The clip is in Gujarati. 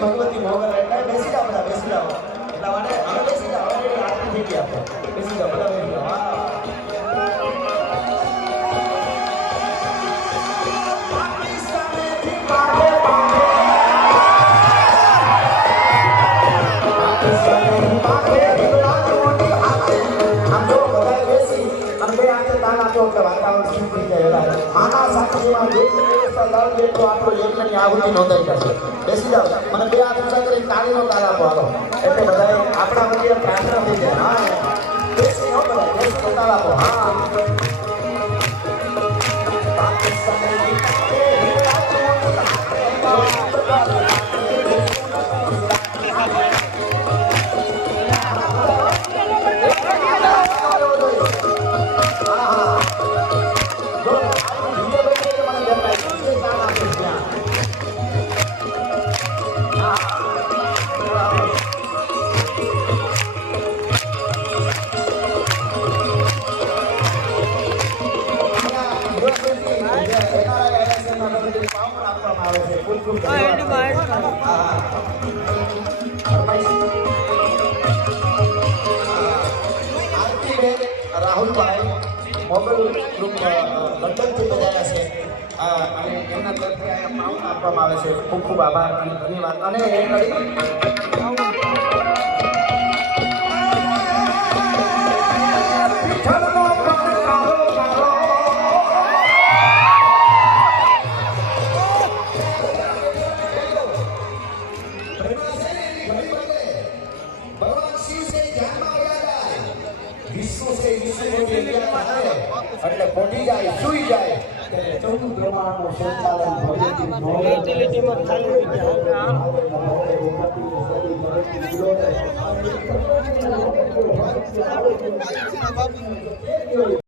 ભગવતી મોગલ એટલે બેસી જાઓ બધા બેસી જાઓ એટલા માટે હવે બેસી જાઓ હવે આરતી થઈ ગઈ આપણે બેસી જાઓ બધા બેસી જાઓ બેસી જાઓ મને બે હાથ ઊંચા કરી તાળીનો તાળ આપો હાલો એટલે બધા આપણા વચ્ચે પ્રાર્થના થઈ જાય હા બેસી હો બધા બેસી તાળ આપો હા રાહુલભાઈ મોગલ ગ્રુપ લંડનથી બજાવ્યા છે અને એમના તરફથી અહીંયા પાઉન આપવામાં આવે છે ખૂબ ખૂબ આભાર અને ધન્યવાદ અને એ એટલે પોટી જાય સુઈ જાય ચૌદ બ્રહ્માંડનું સંચાલન ભગવતી